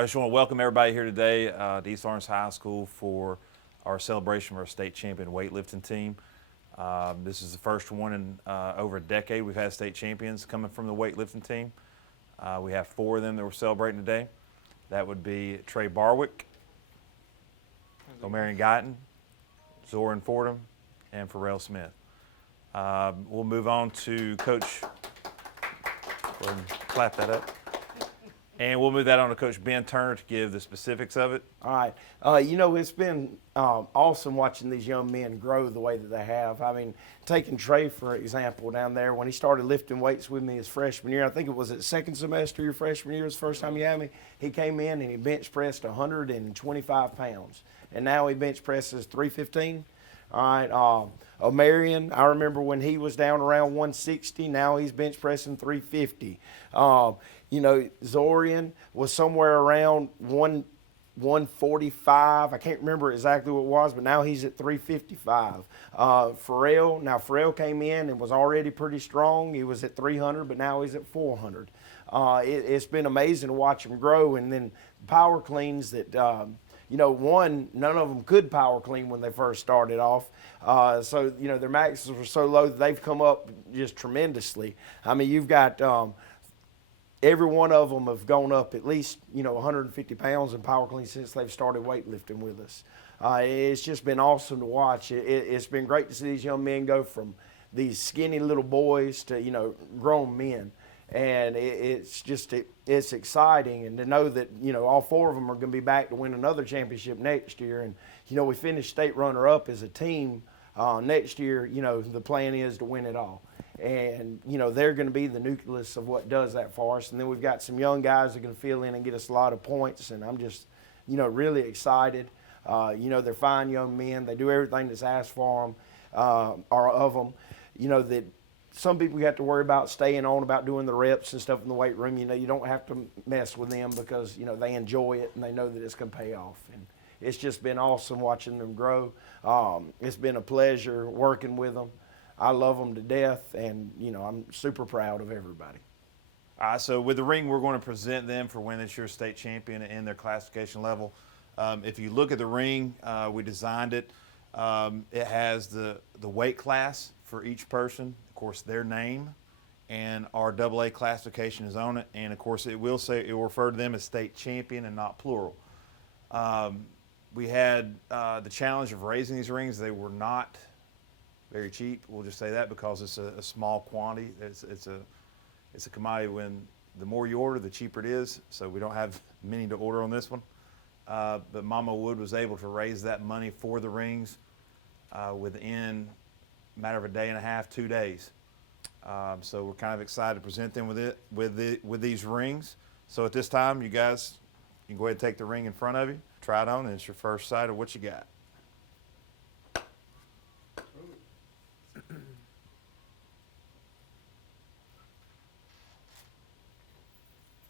I just want to welcome everybody here today to East Lawrence High School for our celebration of our state champion weightlifting team. This is the first one in over a decade we've had state champions coming from the weightlifting team. We have 4 of them that we're celebrating today. That would be Trey Barnett, O'Marion Guyton, Zoran Fordham, and Pharrell Smith. We'll move on to Coach. Go ahead and clap that up. And we'll move that on to Coach Ben Turner to give the specifics of it. All right. It's been awesome watching these young men grow the way that they have. I mean, taking Trey, for example, down there, when he started lifting weights with me his freshman year, I think it was the second semester your freshman year was the first time you had me, he came in and he bench pressed 125 pounds. And now he bench presses 315. All right. O'Marion, I remember when he was down around 160, now he's bench pressing 350. Zorian was somewhere around 145. I can't remember exactly what it was, but now he's at 355. Pharrell came in and was already pretty strong. He was at 300, but now he's at 400. It's been amazing to watch him grow. And then power cleans that, none of them could power clean when they first started off. Their maxes were so low that they've come up just tremendously. I mean, you've got every one of them have gone up at least, 150 pounds in power clean since they've started weightlifting with us. It's just been awesome to watch. It's been great to see these young men go from these skinny little boys to, grown men. And it's exciting. And to know that, all 4 of them are going to be back to win another championship next year. And, we finished state runner-up as a team. Next year, the plan is to win it all. And, they're going to be the nucleus of what does that for us. And then we've got some young guys that are going to fill in and get us a lot of points. And I'm just, really excited. They're fine young men. They do everything that's asked for them, or of them. That some people you have to worry about staying on, about doing the reps and stuff in the weight room. You don't have to mess with them because, they enjoy it and they know that it's going to pay off. And it's just been awesome watching them grow. It's been a pleasure working with them. I love them to death, and, I'm super proud of everybody. All right, so with the ring, we're going to present them for winning this year's state champion in their classification level. If you look at the ring, we designed it. It has the weight class for each person, of course, their name, and our AA classification is on it. And, of course, it will refer to them as state champion and not plural. We had the challenge of raising these rings. They were not very cheap. We'll just say that because it's a small quantity. It's a commodity. When the more you order, the cheaper it is. So we don't have many to order on this one. But Mama Wood was able to raise that money for the rings within a matter of a day and a half, 2 days. So we're kind of excited to present them with these rings. So at this time, you guys, you can go ahead and take the ring in front of you, try it on, and it's your first sight of what you got.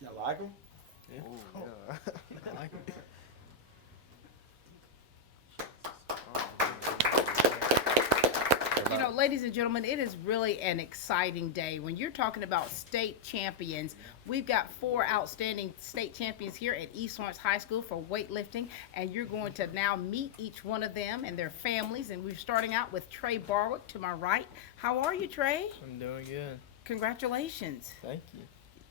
Y'all like them? Yeah. Oh, yeah. I like them. Ladies and gentlemen, it is really an exciting day. When you're talking about state champions, we've got 4 outstanding state champions here at East Lawrence High School for weightlifting, and you're going to now meet each one of them and their families. And we're starting out with Trey Barnett to my right. How are you, Trey? I'm doing good. Congratulations. Thank you.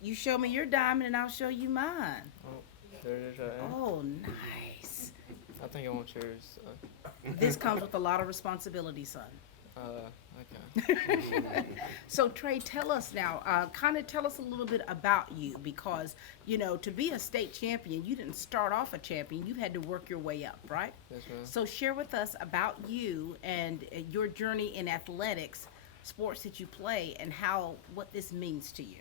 You show me your diamond, and I'll show you mine. Oh, there it is right there. Oh, nice. I think I want yours. This comes with a lot of responsibility, son. Okay. So Trey, tell us now, tell us a little bit about you, because, to be a state champion, you didn't start off a champion, you had to work your way up, right? Yes, ma'am. So share with us about you and your journey in athletics, sports that you play, and what this means to you.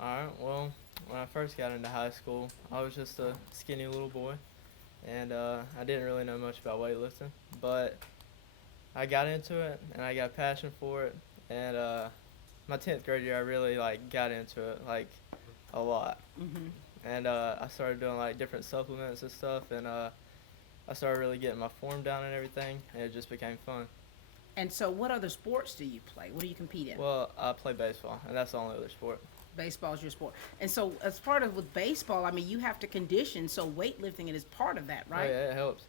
Alright, well, when I first got into high school, I was just a skinny little boy, and I didn't really know much about weightlifting, but I got into it, and I got passion for it, and my 10th grade year, I really, got into it, a lot. Mm-hmm. And I started doing, different supplements and stuff, and I started really getting my form down and everything, and it just became fun. And so what other sports do you play? What do you compete in? Well, I play baseball, and that's the only other sport. Baseball is your sport. And so as part of with baseball, I mean, you have to condition, so weightlifting is part of that, Oh, right? yeah, it helps.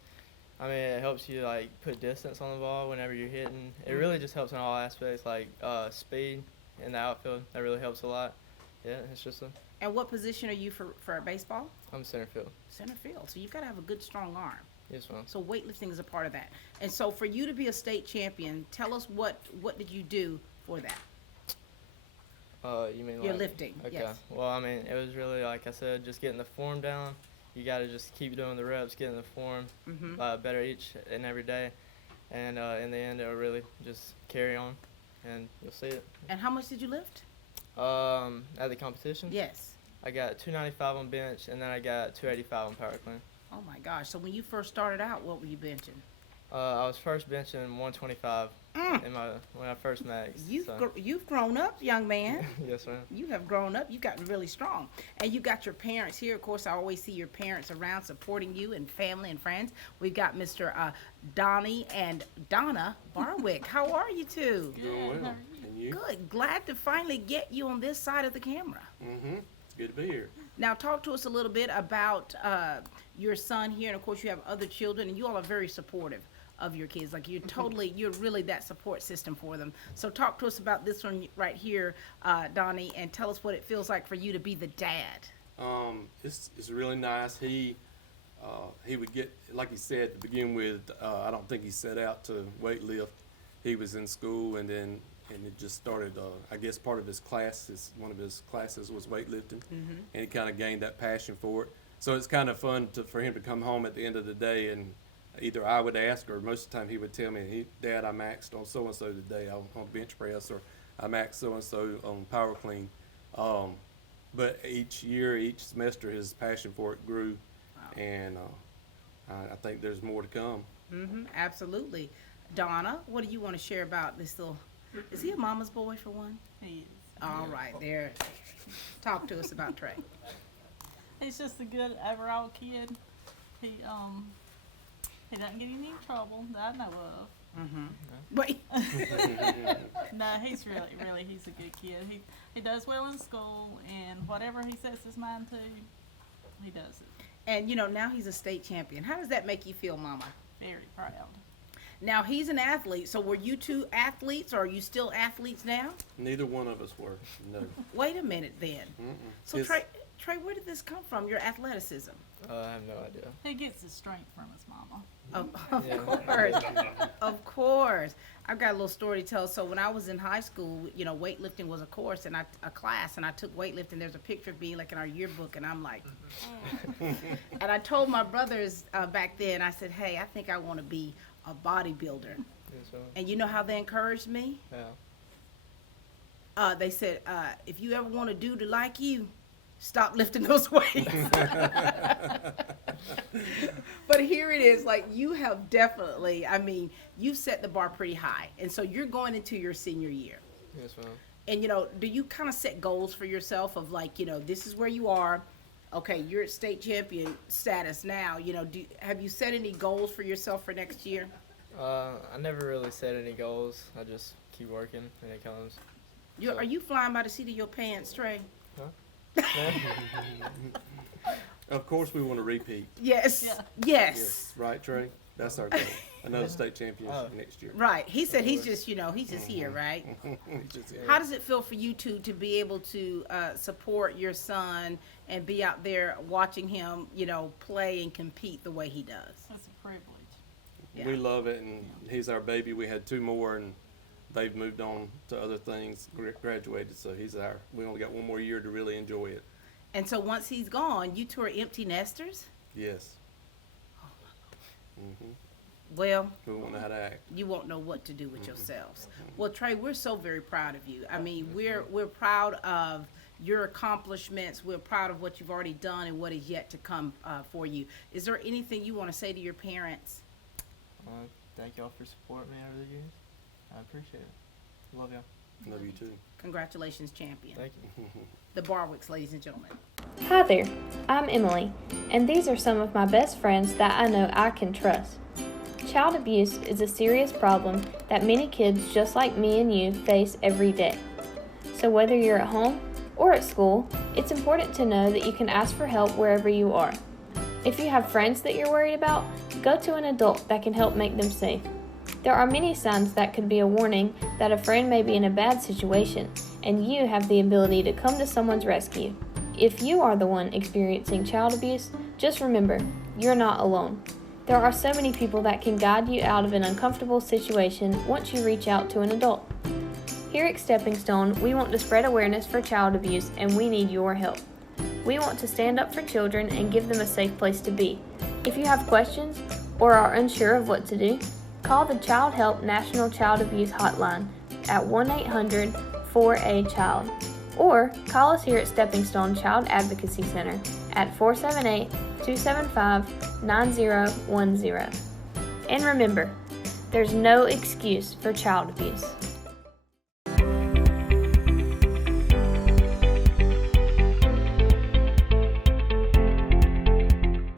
I mean, it helps you like put distance on the ball whenever you're hitting. It really just helps in all aspects, like speed in the outfield. That really helps a lot. Yeah, it's just And what position are you for baseball? I'm center field. Center field. So you've got to have a good, strong arm. Yes, ma'am. So weightlifting is a part of that. And so for you to be a state champion, tell us what did you do for that? You mean Your like lifting, Okay. yes. Well, I mean, it was really like I said, just getting the form down. You got to just keep doing the reps, getting the form better each and every day, and in the end, it'll really just carry on, and you'll see it. And how much did you lift? At the competition, Yes. I got 295 on bench, and then I got 285 on power clean. Oh my gosh. So when you first started out, what were you benching? I was first benching 125 when I first maxed. You've grown up, young man. Yes, ma'am. You have grown up. You've gotten really strong. And you got your parents here. Of course, I always see your parents around supporting you and family and friends. We've got Mr. Donnie and Donna Barwick. How are you two? Doing well. And you? Good. Glad to finally get you on this side of the camera. Mm-hmm. It's good to be here. Now, talk to us a little bit about your son here. And, of course, you have other children, and you all are very supportive of your kids. Like, you're really that support system for them. So talk to us about this one right here, Donnie, and tell us what it feels like for you to be the dad. It's really nice. He would get, like he said to begin with, I don't think he set out to weight lift. He was in school, and it just started, I guess part of his classes, one of his classes was weightlifting, and he kind of gained that passion for it. So it's kind of fun for him to come home at the end of the day, and either I would ask, or most of the time he would tell me, Dad, I maxed on so-and-so today on bench press, or I maxed so-and-so on power clean. But each year, each semester, his passion for it grew, and I think there's more to come. Absolutely. Donna, what do you want to share about this little, is he a mama's boy for one? He is. All right, there. Talk to us about Trey. He's just a good overall kid. He doesn't get in any trouble that I know of. Wait. No, he's really he's a good kid. He does well in school, and whatever he sets his mind to, he does it. And, now he's a state champion. How does that make you feel, Mama? Very proud. Now, he's an athlete, so were you two athletes, or are you still athletes now? Neither one of us were, no. Wait a minute, then. So, His- Trey, where did this come from, your athleticism? I have no idea. He gets his strength from his mama. Of Yeah. course. Of course. I've got a little story to tell. So when I was in high school, weightlifting was a course and a class, and I took weightlifting. There's a picture of me like in our yearbook, and I'm like, and I told my brothers back then, I said, hey, I think I want to be a bodybuilder. Yes, ma'am. And you know how they encouraged me? Yeah. They said, if you ever want a dude to like you, stop lifting those weights. But here it is, like, you have definitely, you set the bar pretty high. And so you're going into your senior year. Yes, ma'am. And, do you kind of set goals for yourself of like, this is where you are. Okay, you're at state champion status now. Have you set any goals for yourself for next year? I never really set any goals. I just keep working, and it comes. Are you flying by the seat of your pants, Trey? Of course we want to repeat. Yes. Yeah. Yes. Right, Trey? That's our goal. Another state championship next year. Right. He said he's just, he's just here, right? How does it feel for you two to be able to support your son and be out there watching him, play and compete the way he does? That's a privilege. Yeah. We love it, and he's our baby. We had two more, and they've moved on to other things, graduated, so we only got one more year to really enjoy it. And so once he's gone, you two are empty nesters? Yes. Mm-hmm. Well, We won't know how to act. you won't know what to do with yourselves. Well, Trey, we're so very proud of you. We're proud of your accomplishments. We're proud of what you've already done and what is yet to come for you. Is there anything you want to say to your parents? Thank y'all for supporting me over the years. I appreciate it. Love y'all. Love you too. Congratulations, champion. Thank you. The Barwicks, ladies and gentlemen. Hi there, I'm Emily, and these are some of my best friends that I know I can trust. Child abuse is a serious problem that many kids just like me and you face every day. So whether you're at home or at school, it's important to know that you can ask for help wherever you are. If you have friends that you're worried about, go to an adult that can help make them safe. There are many signs that could be a warning that a friend may be in a bad situation, and you have the ability to come to someone's rescue. If you are the one experiencing child abuse, just remember, you're not alone. There are so many people that can guide you out of an uncomfortable situation once you reach out to an adult. Here at Stepping Stone, we want to spread awareness for child abuse, and we need your help. We want to stand up for children and give them a safe place to be. If you have questions or are unsure of what to do, call the Child Help National Child Abuse Hotline at 1-800-4A-CHILD, or call us here at Stepping Stone Child Advocacy Center at 478-275-9010. And remember, there's no excuse for child abuse.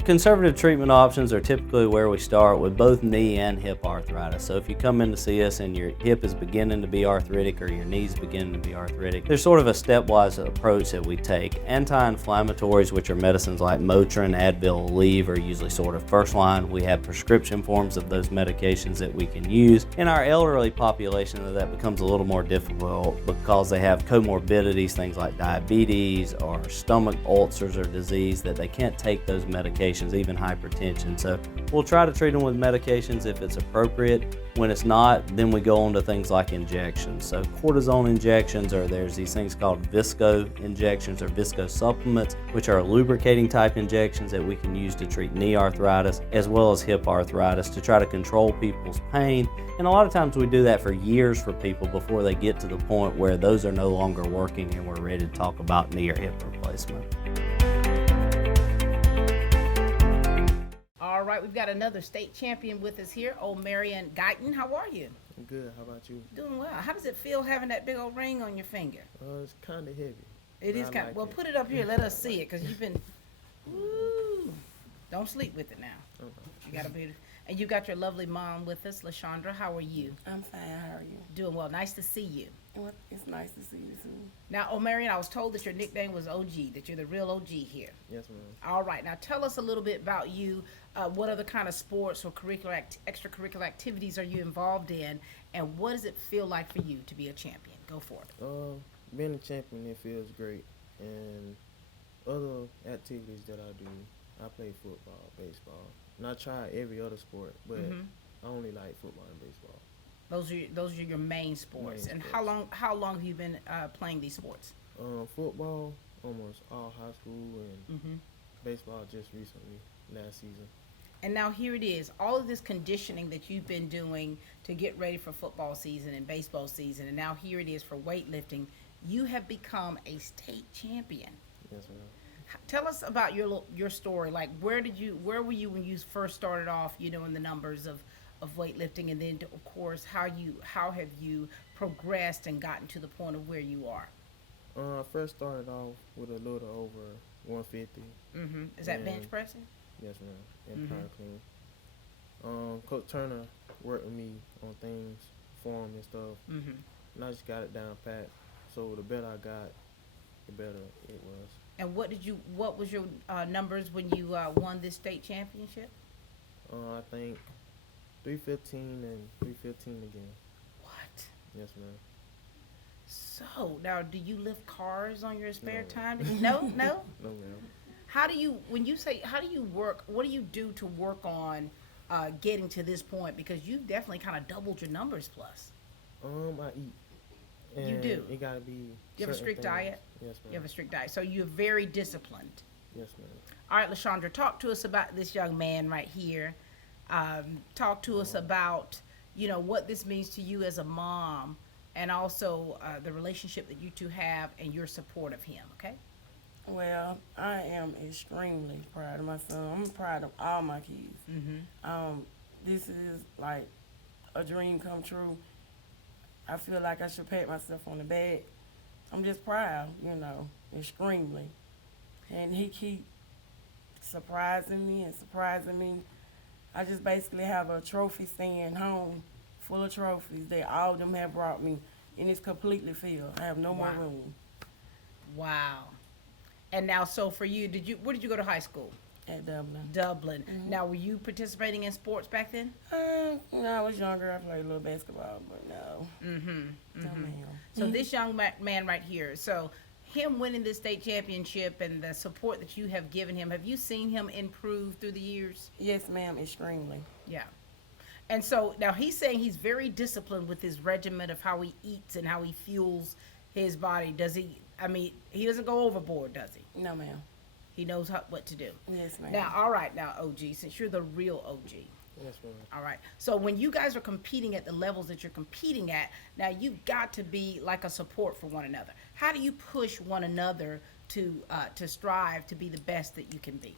Conservative treatment options are typically where we start with both knee and hip arthritis. So if you come in to see us and your hip is beginning to be arthritic or your knee's beginning to be arthritic, there's sort of a stepwise approach that we take. Anti-inflammatories, which are medicines like Motrin, Advil, Aleve, are usually sort of first line. We have prescription forms of those medications that we can use. In our elderly population, that becomes a little more difficult because they have comorbidities, things like diabetes or stomach ulcers or disease, that they can't take those medications, even hypertension. So we'll try to treat them with medications if it's appropriate. When it's not, then we go on to things like injections. So cortisone injections, or there's these things called visco injections or visco supplements, which are lubricating type injections that we can use to treat knee arthritis as well as hip arthritis to try to control people's pain. And a lot of times we do that for years for people before they get to the point where those are no longer working and we're ready to talk about knee or hip replacement. All right, we've got another state champion with us here, old Marion Guyton. How are you? I'm good. How about you? Doing well. How does it feel having that big old ring on your finger? It's kind of heavy. It is kind of, well, put it up here. Let us see it, because you've been, woo. Don't sleep with it now. You got to be, and you got your lovely mom with us, LaShondra. How are you? I'm fine. How are you? Doing well. Nice to see you. Well, it's nice to see you too. Now, Marion, I was told that your nickname was OG, that you're the real OG here. Yes, ma'am. All right. Now, tell us a little bit about you. What other kind of sports or extracurricular activities are you involved in, and what does it feel like for you to be a champion? Go for it. Being a champion, it feels great. And other activities that I do, I play football, baseball. And I try every other sport, but I only like football and baseball. Those are your main sports. Main and sports. how long have you been playing these sports? Football, almost all high school, and Mm-hmm. baseball just recently, last season. And now here it is, all of this conditioning that you've been doing to get ready for football season and baseball season, and now here it is for weightlifting. You have become a state champion. Yes, ma'am. Tell us about your story. Like, where were you when you first started off, in the numbers of weightlifting, and then of course how have you progressed and gotten to the point of where you are? I first started off with a little over 150. Mm-hmm. Is that And- bench pressing? Yes, ma'am. And Mhm. power clean. Coach Turner worked with me on things, form and stuff, Mm-hmm. and I just got it down pat. So the better I got, the better it was. And what was your numbers when you won this state championship? I think 315 and 315 again. What? Yes, ma'am. So now, do you lift cars on your spare No. time? No. No, ma'am. How do you work? What do you do to work on getting to this point? Because you've definitely kind of doubled your numbers plus. I eat. You And do? It gotta be. You have a certain strict things. diet? Yes, ma'am. You have a strict diet, so you're very disciplined. Yes, ma'am. All right, LaShondra, talk to us about this young man right here. Talk to us about, what this means to you as a mom, and also the relationship that you two have and your support of him, okay? Well, I am extremely proud of my son. I'm proud of all my kids. Mm-hmm. This is like a dream come true. I feel like I should pat myself on the back. I'm just proud, extremely. And he keep surprising me. I just basically have a trophy stand home full of trophies that all of them have brought me, and it's completely filled. I have no more Wow. room. Wow. And now, so for you, where did you go to high school? At Dublin. Dublin. Now, were you participating in sports back then? When I was younger, I played a little basketball, but no. No, ma'am. So this young man right here, so him winning this state championship and the support that you have given him, have you seen him improve through the years? Yes, ma'am, extremely. Yeah. And so now he's saying he's very disciplined with his regimen of how he eats and how he fuels his body. Does he, I mean, he doesn't go overboard, does he? No, ma'am. He knows what to do. Yes, ma'am. Now, all right, now, OG, since you're the real OG, Yes, ma'am. all right. So when you guys are competing at the levels that you're competing at, now you've got to be like a support for one another. How do you push one another to strive to be the best that you can be?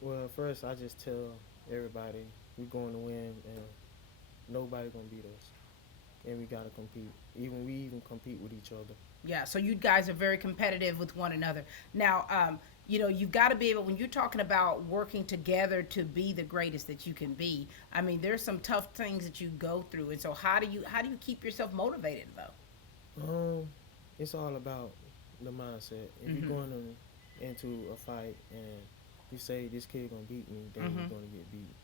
Well, first I just tell everybody we're going to win and nobody gonna beat us, and we gotta compete. We even compete with each other. Yeah. So you guys are very competitive with one another. Now, you know, you've got to be able, when you're talking about working together to be the greatest that you can be, I mean, there's some tough things that you go through. And so how do you keep yourself motivated though? It's all about the mindset. If you're going into a fight and you say this kid gonna beat me, then you're gonna get beat.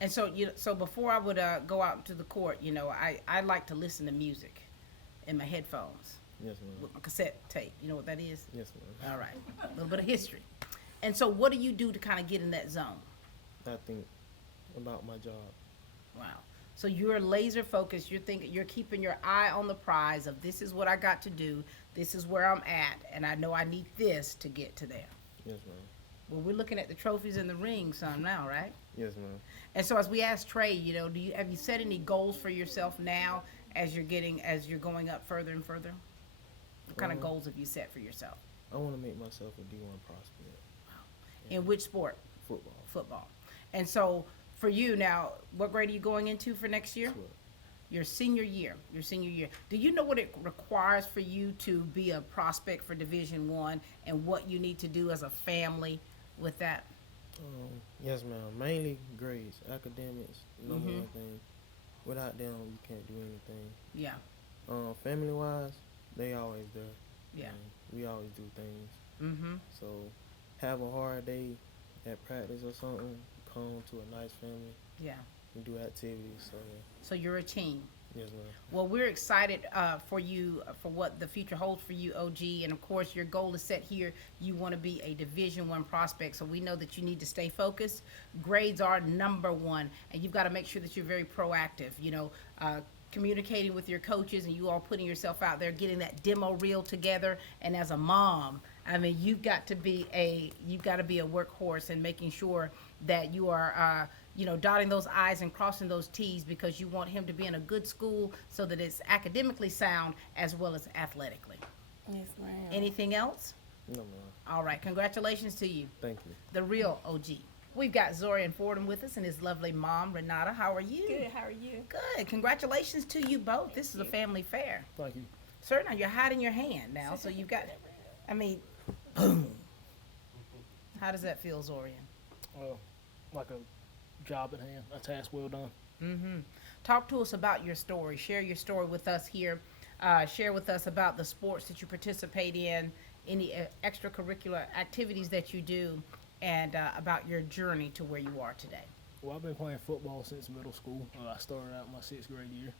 And so, so before I would go out to the court, you know, I like to listen to music in my headphones Yes, ma'am. with my cassette tape. You know what that is? Yes, ma'am. All right, a little bit of history. And so, what do you do to kind of get in that zone? I think about my job. Wow. So you're laser focused. You're keeping your eye on the prize of this is what I got to do. This is where I'm at, and I know I need this to get to there. Yes, ma'am. Well, we're looking at the trophies in the ring, some now, right? Yes, ma'am. And so, as we asked Trey, you know, have you set any goals for yourself now as you're going up further and further? What kind of goals have you set for yourself? I want to make myself a D1 prospect. In which sport? Football. Football. And so, for you now, what grade are you going into for next year? 12. Your senior year. Do you know what it requires for you to be a prospect for Division I and what you need to do as a family with that? Yes, ma'am. Mainly grades, academics, number one thing. Without them, you can't do anything. Yeah. Family-wise, they always there. Yeah. And we always do things. Mm-hmm. So, have a hard day at practice or something, come to a nice family, Yeah. and do activities. So, yeah. So you're a team. Yes, ma'am. Well, we're excited for you, for what the future holds for you, OG. And of course, your goal is set here. You want to be a Division I prospect. So we know that you need to stay focused. Grades are number one. And you've got to make sure that you're very proactive, you know, communicating with your coaches and you all putting yourself out there, getting that demo reel together. And as a mom, I mean, you've got to be a workhorse and making sure that you are, you know, dotting those I's and crossing those T's because you want him to be in a good school so that it's academically sound as well as athletically. Yes, ma'am. Anything else? No, ma'am. All right, congratulations to you, Thank you. the real OG. We've got Zorian Fordham with us and his lovely mom, Renata. How are you? Good, how are you? Good. Congratulations to you both. This is a family fair. Thank you. Sir, now you're hiding your hand now, so you've got, I mean, how does that feel, Zorian? Like a job at hand, a task well done. Mm-hmm. Talk to us about your story. Share your story with us here. Share with us about the sports that you participate in, any extracurricular activities that you do, and about your journey to where you are today. Well, I've been playing football since middle school. I started out my 6th grade year,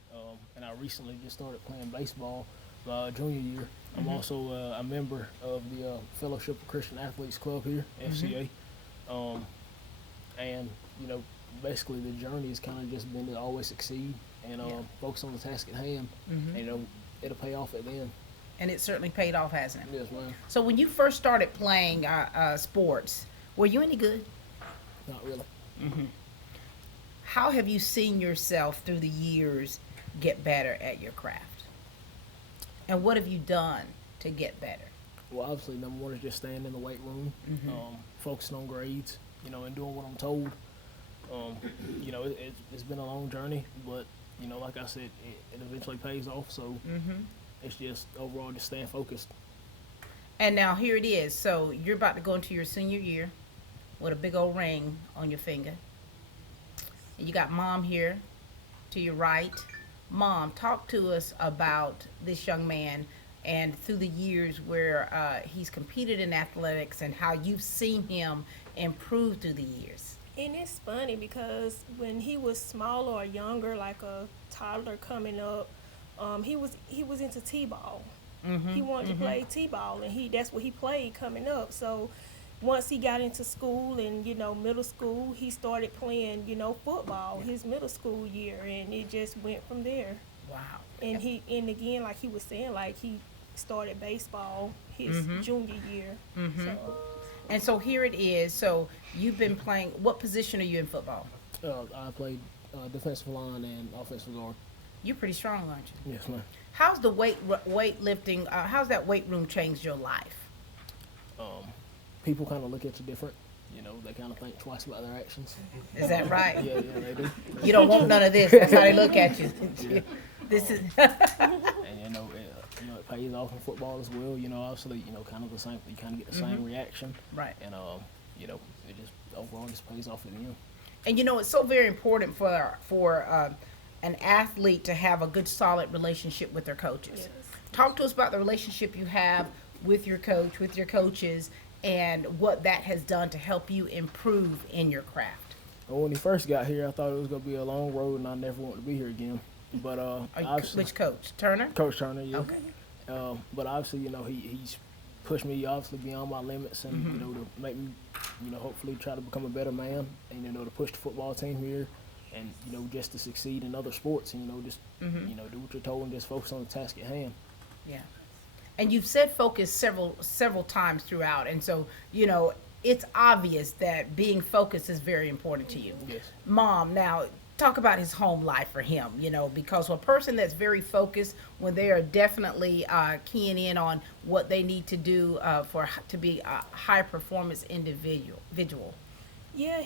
and I recently just started playing baseball my junior year. I'm also a member of the Fellowship of Christian Athletes Club here, FCA. And, you know, basically the journey has kind of just been to always succeed and focus on the task at hand. And, you know, it'll pay off at the end. And it certainly paid off, hasn't it? Yes, ma'am. So when you first started playing sports, were you any good? Not really. Mm-hmm. How have you seen yourself through the years get better at your craft? And what have you done to get better? Well, obviously, number one is just staying in the weight room, focusing on grades, you know, and doing what I'm told. You know, it's been a long journey, but, you know, like I said, it eventually pays off. So it's just overall just staying focused. And now here it is. So you're about to go into your senior year with a big old ring on your finger. And you got Mom here to your right. Mom, talk to us about this young man and through the years where he's competed in athletics and how you've seen him improve through the years. And it's funny because when he was smaller or younger, like a toddler coming up, he was into t-ball. He wanted to play t-ball, and that's what he played coming up. So once he got into school and, middle school, he started playing, football his middle school year, and it just went from there. Wow. And again, like he was saying, like he started baseball his junior year. And so here it is. So you've been playing, what position are you in football? I played defensive line and offensive guard. You're pretty strong, aren't you? Yes, ma'am. How's the weightlifting, how's that weight room changed your life? People kind of look at you different. They kind of think twice about their actions. Is that right? Yeah, they do. You don't want none of this. That's how they look at you. Yeah. This is. And it pays off in football as well. Obviously, kind of the same. You kind of get the same reaction. Right. And it just overall just pays off in the end. And it's so very important for an athlete to have a good, solid relationship with their coaches. Yes. Talk to us about the relationship you have with your coach, with your coaches, and what that has done to help you improve in your craft. Well, when he first got here, I thought it was going to be a long road, and I never wanted to be here again. But which coach? Turner? Coach Turner, yeah. Okay. But obviously, he's pushed me obviously beyond my limits, and to make me, hopefully try to become a better man, and to push the football team here, and just to succeed in other sports, and just do what you're told and just focus on the task at hand. Yeah. And you've said focus several times throughout, and so it's obvious that being focused is very important to you. Yes. Mom, now talk about his home life for him, because a person that's very focused, when they are definitely keying in on what they need to do to be a high performance individual. Yeah, at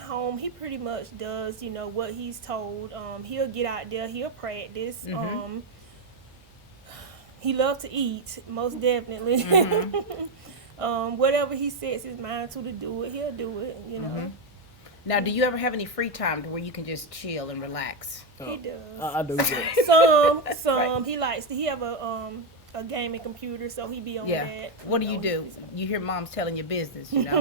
home he pretty much does what he's told. He'll get out there, he'll practice. He loves to eat, most definitely. Whatever he sets his mind to do it, he'll do it. Now, do you ever have any free time to where you can just chill and relax? He does. I do. That. Some. Right. He have a gaming computer, so he be on that. What do you do? You hear mom's telling your business, Yeah.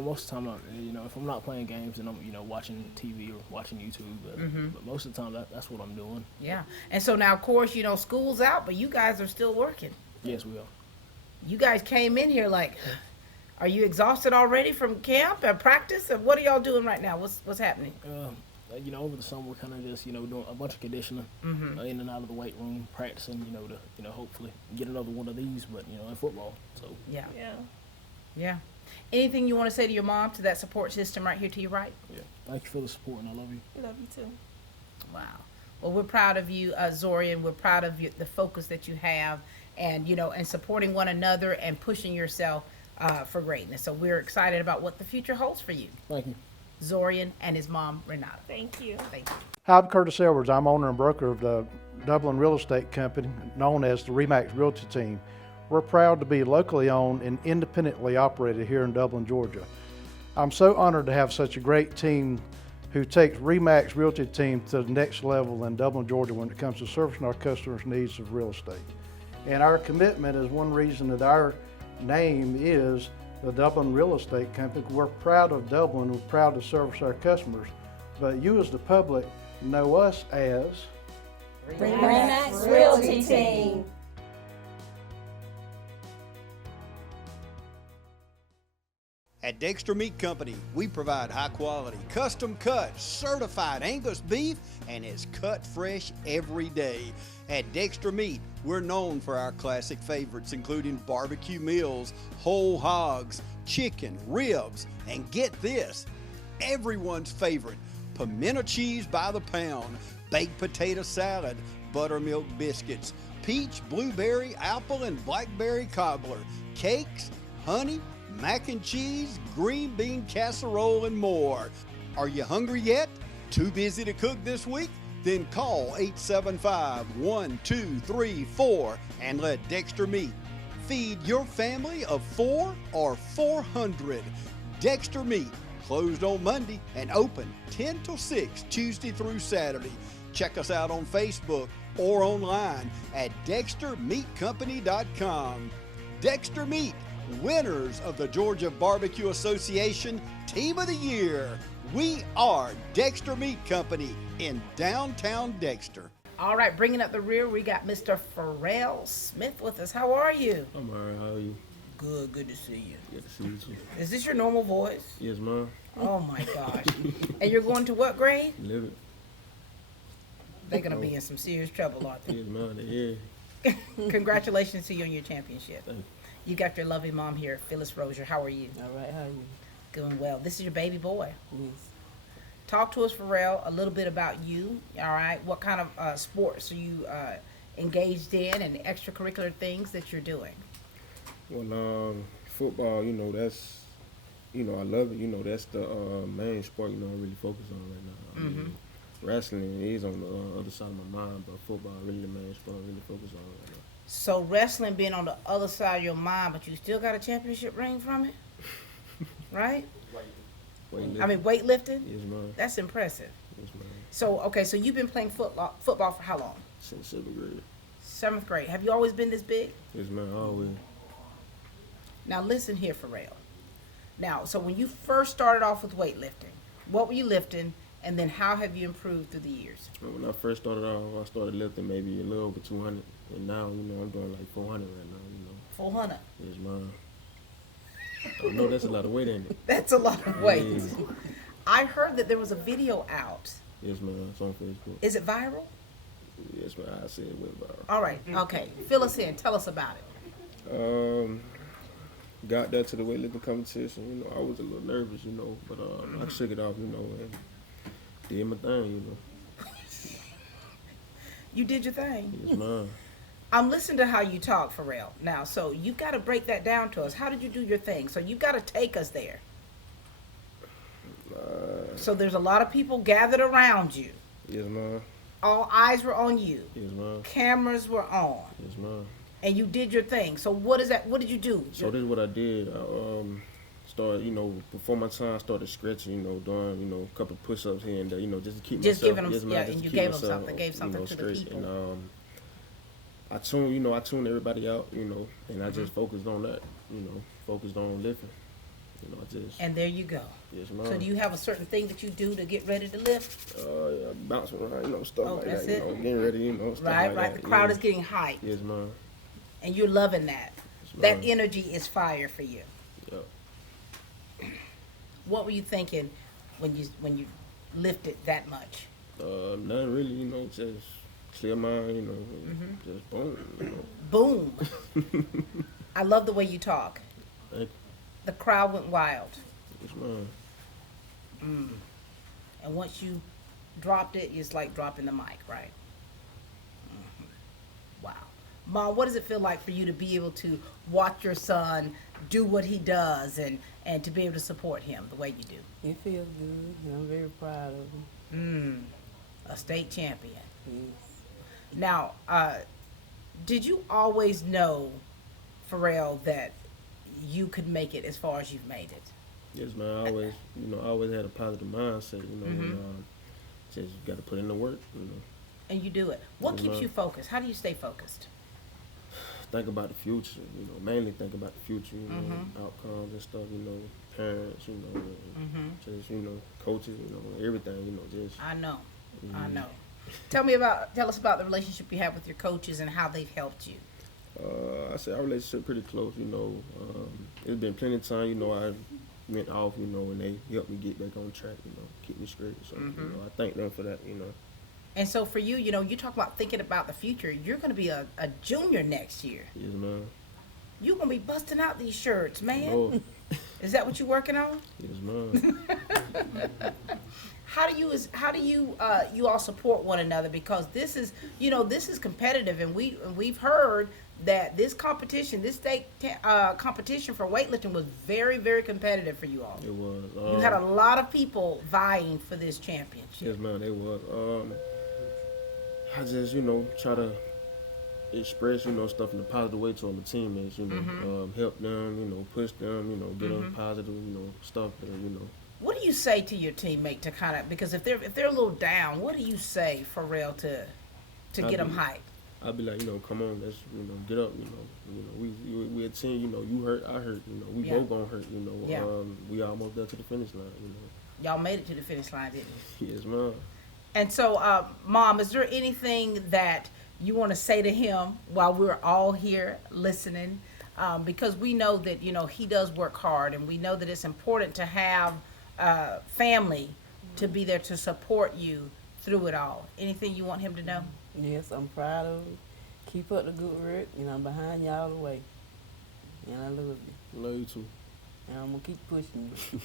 Most of the time, if I'm not playing games, then I'm, watching TV or watching YouTube. But most of the time, that's what I'm doing. Yeah. And so now, of course, school's out, but you guys are still working. Yes, we are. You guys came in here like, are you exhausted already from camp and practice? Or what are y'all doing right now? What's happening? Over the summer, we're kind of just, doing a bunch of conditioning in and out of the weight room, practicing, to hopefully get another one of these, but, in football. So Yeah. Anything you want to say to your mom, to that support system right here to your right? Yeah. Thank you for the support, and I love you. Love you too. Wow. Well, we're proud of you, Zorian. We're proud of the focus that you have, and and supporting one another and pushing yourself for greatness. So we're excited about what the future holds for you. Thank you. Zorian and his mom, Renata. Thank you. Thank you. Hi, I'm Curtis Edwards. I'm owner and broker of the Dublin Real Estate Company, known as the RE/MAX Realty Team. We're proud to be locally owned and independently operated here in Dublin, Georgia. I'm so honored to have such a great team who takes RE/MAX Realty Team to the next level in Dublin, Georgia when it comes to servicing our customers' needs of real estate. And our commitment is one reason that our name is the Dublin Real Estate Company. We're proud of Dublin, we're proud to service our customers, but you as the public know us as RE/MAX Realty Team. At Dexter Meat Company, we provide high quality, custom cut, certified Angus beef, and it's cut fresh every day. At Dexter Meat, we're known for our classic favorites, including barbecue meals, whole hogs, chicken, ribs, and get this, everyone's favorite, pimento cheese by the pound, baked potato salad, buttermilk biscuits, peach, blueberry, apple, and blackberry cobbler, cakes, honey, mac and cheese, green bean casserole, and more. Are you hungry yet? Too busy to cook this week? Then call 875-1234 and let Dexter Meat feed your family of 4 or 400. Dexter Meat, closed on Monday and open 10 till 6 Tuesday through Saturday. Check us out on Facebook or online at dextermeatcompany.com. Dexter Meat, winners of the Georgia Barbecue Association Team of the Year. We are Dexter Meat Company in downtown Dexter. All right, bringing up the rear, we got Mr. Pharrell Smith with us. How are you? I'm alright. How are you? Good to see you. Good to see you. Is this your normal voice? Yes, ma'am. Oh my gosh. And you're going to what grade? Live it. They're going to be in some serious trouble, aren't they? Yes, ma'am. Yeah. Congratulations to you on your championship. Thank you. You got your lovely mom here, Phyllis Rozier. How are you? All right, how are you? Doing well. This is your baby boy. Yes. Talk to us, Pharrell, a little bit about you. All right. What kind of sports are you engaged in and extracurricular things that you're doing? Well, football, that's, I love it. That's the main sport, I really focus on right now. I mean, wrestling is on the other side of my mind, but football really the main sport I really focus on right now. So wrestling being on the other side of your mind, but you still got a championship ring from it, right? Weightlifting. I mean, weightlifting? Yes, ma'am. That's impressive. Yes, ma'am. So, okay, so you've been playing football for how long? Since 7th grade. 7th grade. Have you always been this big? Yes, ma'am. Always. Now listen here, Pharrell. Now, so when you first started off with weightlifting, what were you lifting, and then how have you improved through the years? When I first started off, I started lifting maybe a little over 200, and now, I'm doing like 400 right now, 400. Yes, ma'am. I know that's a lot of weight, ain't it? That's a lot of weight. Yeah. I heard that there was a video out. Yes, ma'am. It's on Facebook. Is it viral? Yes, ma'am. I said it went viral. All right. Okay. Fill us in. Tell us about it. Got that to the weightlifting competition. I was a little nervous, but I shook it off, and did my thing, You did your thing. Yes, ma'am. I'm listening to how you talk, Pharrell. Now, so you've got to break that down to us. How did you do your thing? So you've got to take us there. So there's a lot of people gathered around you. Yes, ma'am. All eyes were on you. Yes, ma'am. Cameras were on. Yes, ma'am. And you did your thing. So what is that? What did you do? So this is what I did. I started, before my time, I started stretching, doing, a couple push-ups here and there, just to keep just myself. giving them, yes, ma'am, yeah, just and to you keep gave them myself, something. Gave something to straight. the people. And I tuned everybody out, and I just focused on that, focused on lifting. And there you go. Yes, ma'am. So do you have a certain thing that you do to get ready to lift? Yeah, bouncing around, stuff like that's that, it? getting ready, stuff Right, like right. that. The crowd yeah. is getting hyped. Yes, ma'am. And you're loving that. Yes, That ma'am. energy is fire for you. Yeah. What were you thinking when you lifted that much? Nothing really, just clear mind, just boom, Boom. I love the way you talk. Thank you. The crowd went wild. Yes, ma'am. And once you dropped it, it's like dropping the mic, right? Wow. Mom, what does it feel like for you to be able to watch your son do what he does and to be able to support him the way you do? It feels good, and I'm very proud of him. A state champion. Yes. Now, did you always know, Pharrell, that you could make it as far as you've made it? Yes, man. I always had a positive mindset, and just got to put in the work, And you do it. What Yes, keeps ma'am. you focused? How do you stay focused? Think about the future, mainly think about the future, outcomes and stuff, parents, just, coaches, everything, just. I know. I know. Tell us about the relationship you have with your coaches and how they've helped you. I say our relationship pretty close, it's been plenty of time, I went off, and they helped me get back on track, keep me straight. So, I thank them for that, And so for you, you talk about thinking about the future. You're going to be a junior next year. Yes, man. You're going to be busting out these shirts, man. Lord. Is that what you're working on? Yes, man. How do you all support one another? Because this is competitive, and we've heard that this competition, this state competition for weightlifting was very, very competitive for you all. It was. You had a lot of people vying for this championship. Yes, man, it was. I just, try to express, stuff in a positive way to my teammates, help them, push them, get them positive, stuff that, What do you say to your teammate to kind of, because if they're a little down, what do you say, Pharrell, to to get them hyped? I'd be like, come on, let's, get up, we a team, you hurt, I hurt, we both gonna hurt, we almost there to the finish line, Y'all made it to the finish line, didn't you? Yes, ma'am. And so, Mom, is there anything that you want to say to him while we're all here listening? Because we know that, he does work hard, and we know that it's important to have family to be there to support you through it all. Anything you want him to know? Yes, I'm proud of you. Keep up the good work, and I'm behind you all the way. And I love you. Love you too. And I'm gonna keep pushing you.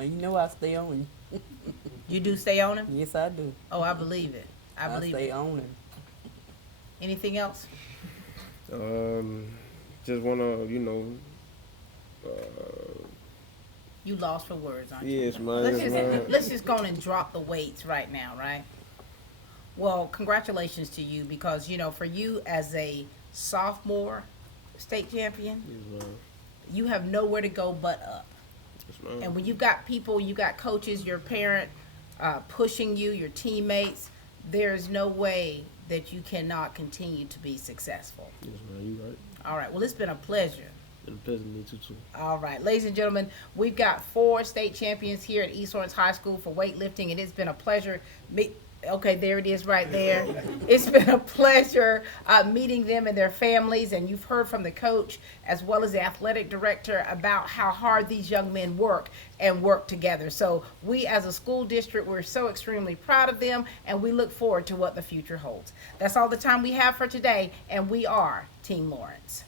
You know I stay on you. You do stay on him? Yes, I do. Oh, I believe it. I believe stay it. on him. Anything else? Just wanna, You lost for words, aren't you? yes, man. Let's just go on and drop the weights right now, right? Well, congratulations to you because, for you as a sophomore state champion, Yes, ma'am. you have nowhere to go but up. Yes, ma'am. And when you've got people, you got coaches, your parent pushing you, your teammates, there's no way that you cannot continue to be successful. Yes, man, you right. All right, well, it's been a pleasure. And pleasure to meet you too. All right, ladies and gentlemen, we've got 4 state champions here at East Orange High School for weightlifting, and it's been a pleasure. Okay, there it is right there. It's been a pleasure meeting them and their families, and you've heard from the coach as well as the athletic director about how hard these young men work together. So we as a school district, we're so extremely proud of them, and we look forward to what the future holds. That's all the time we have for today, and we are Team Lawrence.